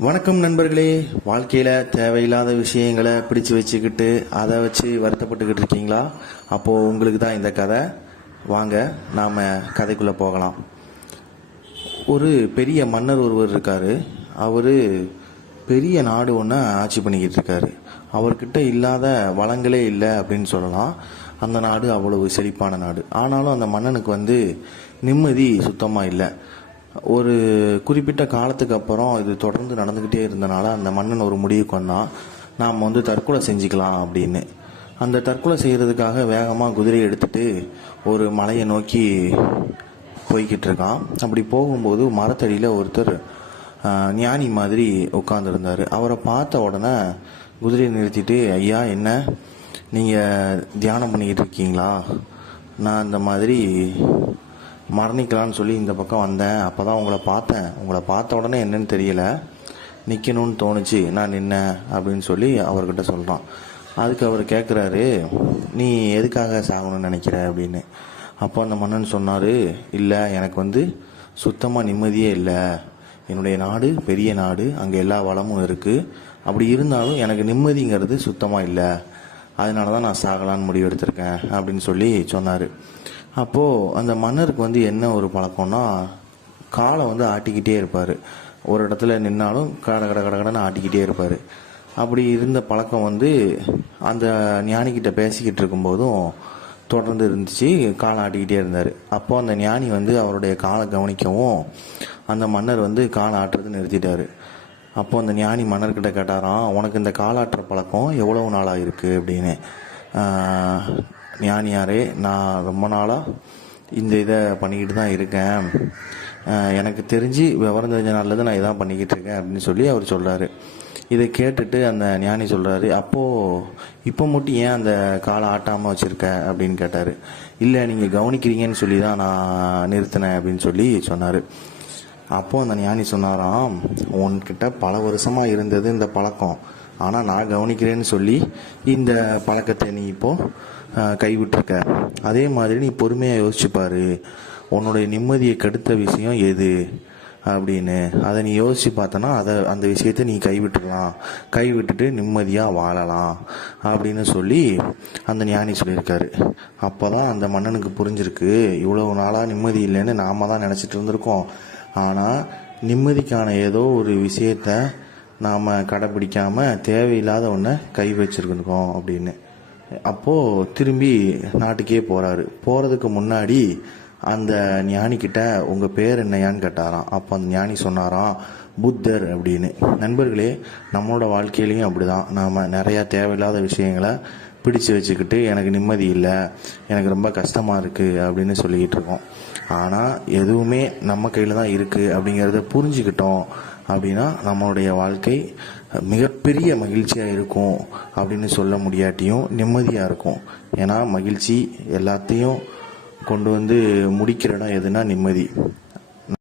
வணக்கம் நண்பர்களே. வாழ்க்கையில் தேவையில்லாத விஷயங்களை பிடிச்சு வச்சுக்கிட்டு அதை வச்சு வருத்தப்பட்டுக்கிட்டு இருக்கீங்களா? அப்போது உங்களுக்கு தான் இந்த கதை. வாங்க நாம் கதைக்குள்ளே போகலாம். ஒரு பெரிய மன்னர் ஒருவர் இருக்கார். அவர் பெரிய நாடு ஒன்று ஆட்சி பண்ணிக்கிட்டு இருக்காரு. அவர்கிட்ட இல்லாத வளங்களே இல்லை அப்படின்னு சொல்லலாம். அந்த நாடு அவ்வளவு செழிப்பான நாடு. ஆனாலும் அந்த மன்னனுக்கு வந்து நிம்மதி சுத்தமாக இல்லை. ஒரு குறிப்பிட்ட காலத்துக்கு அப்புறம் இது தொடர்ந்து நடந்துக்கிட்டே இருந்தனால அந்த மன்னன் ஒரு முடிவுக்கு வந்தான் நாம் வந்து தற்கொலை செஞ்சுக்கலாம் அப்படின்னு. அந்த தற்கொலை செய்கிறதுக்காக வேகமாக குதிரையை எடுத்துட்டு ஒரு மலையை நோக்கி போய்கிட்டு இருக்கான். அப்படி போகும்போது மரத்தடியில் ஒருத்தர் ஞானி மாதிரி உட்காந்துருந்தார் அவரை பார்த்த உடனே குதிரையை நிறுத்திட்டு ஐயா என்ன? நீங்கள் தியானம் பண்ணிக்கிட்டு இருக்கீங்களா? நான் இந்த மாதிரி மரணிக்கலான்னு சொல்லி இந்த பக்கம் வந்தேன். அப்போ தான் உங்களை பார்த்தேன். உங்களை பார்த்த உடனே என்னன்னு தெரியல. நிற்கணும்னு தோணுச்சு. நான் நின்னேன் அப்படின்னு சொல்லி அவர்கிட்ட சொல்கிறான் அதுக்கு அவர் கேட்குறாரு நீ எதுக்காக சாகணும்னு நினைக்கிற? அப்படின்னு. அப்போ அந்த மன்னன் சொன்னார் இல்லை எனக்கு வந்து சுத்தமாக நிம்மதியே இல்லை. என்னுடைய நாடு பெரிய நாடு. அங்கே எல்லா வளமும் இருக்குது அப்படி இருந்தாலும் எனக்கு நிம்மதிங்கிறது சுத்தமாக இல்லை. அதனால தான் நான் சாகலான்னு முடிவு எடுத்திருக்கேன். அப்படின்னு சொல்லி சொன்னார். அப்போது அந்த மன்னருக்கு வந்து என்ன ஒரு பழக்கம்னா காலை வந்து ஆட்டிக்கிட்டே இருப்பார். ஒரு இடத்துல நின்னாலும் கட கட கட கடன்னு ஆட்டிக்கிட்டே இருப்பார். அப்படி இருந்த பழக்கம் வந்து அந்த ஞானிக்கிட்ட பேசிக்கிட்டு இருக்கும்போதும் தொடர்ந்து இருந்துச்சு காலை ஆட்டிக்கிட்டே இருந்தார். அப்போ அந்த ஞானி வந்து அவருடைய காலை கவனிக்கவும் அந்த மன்னர் வந்து காலை ஆட்டுறது நிறுத்திட்டார். அப்போ அந்த ஞானி மன்னர்கிட்ட கேட்டாராம் உனக்கு இந்த காலாட்டுற பழக்கம் எவ்வளவு நாளாக இருக்குது அப்படின்னு ஞானியாரே நான் ரொம்ப நாளாக இந்த இதை பண்ணிக்கிட்டு தான் இருக்கேன். எனக்கு தெரிஞ்சு விவரம் தெரிஞ்ச நல்லது நான் இதான் பண்ணிக்கிட்டு இருக்கேன் அப்படின்னு சொல்லி அவர் சொல்கிறாரு இதை கேட்டுட்டு அந்த ஞானி சொல்கிறாரு அப்போது இப்போ மட்டும் ஏன் அந்த காலை ஆட்டாமல் வச்சுருக்க? அப்படின்னு கேட்டார். இல்லை நீங்கள் கவனிக்கிறீங்கன்னு சொல்லி தான் நான் நிறுத்தினேன் அப்படின்னு சொல்லி சொன்னார். அப்போது அந்த ஞானி சொன்னாராம் உன்கிட்ட பல வருஷமாக இருந்தது இந்த பழக்கம். ஆனால் நான் கவனிக்கிறேன்னு சொல்லி இந்த பழக்கத்தை நீ இப்போது அஹ், கைவிட்டிருக்க. அதே மாதிரி நீ பொறுமையாக யோசிச்சுப்பார் உன்னுடைய நிம்மதியை கெடுத்த விஷயம் எது? அப்படின்னு. அதை நீ யோசிச்சு பார்த்தனா அதை அந்த விஷயத்தை நீ கைவிட்டுடலாம். கைவிட்டுட்டு நிம்மதியாக வாழலாம். அப்படின்னு சொல்லி அந்த ஞானி சொல்லியிருக்காரு. அப்போ தான் அந்த மன்னனுக்கு புரிஞ்சிருக்கு. இவ்வளோ நாளாக நிம்மதி இல்லைன்னு நாம தான் நினச்சிட்டு இருந்திருக்கோம். ஆனால் நிம்மதிக்கான ஏதோ ஒரு விஷயத்த நாம் கடைப்பிடிக்காமல் தேவையில்லாத ஒன்றை கை வச்சிருக்கோம் அப்படின்னு. அப்போது திரும்பி நாட்டுக்கே போகிறாரு போகிறதுக்கு முன்னாடி அந்த ஞானிக்கிட்ட உங்கள் பேர் என்னையான்னு கேட்டாராம். அப்போ அந்த ஞானி சொன்னாராம் புத்தர் அப்படின்னு. நண்பர்களே நம்மளோட வாழ்க்கையிலையும் அப்படிதான். நாம் நிறையா தேவையில்லாத விஷயங்களை பிடிச்சு வச்சுக்கிட்டு எனக்கு நிம்மதி இல்லை எனக்கு ரொம்ப கஷ்டமாக இருக்குது அப்படின்னு சொல்லிக்கிட்டு இருக்கோம். ஆனால் எதுவுமே நம்ம கையில் தான் இருக்குது அப்படிங்கிறத புரிஞ்சுக்கிட்டோம். அப்படின்னா நம்மளுடைய வாழ்க்கை மிகப்பெரிய மகிழ்ச்சியாக இருக்கும் அப்படின்னு சொல்ல முடியாட்டியும் நிம்மதியாக இருக்கும். ஏன்னா மகிழ்ச்சி எல்லாத்தையும் கொண்டு வந்து முடிக்கிற இடம் எதுனா நிம்மதி.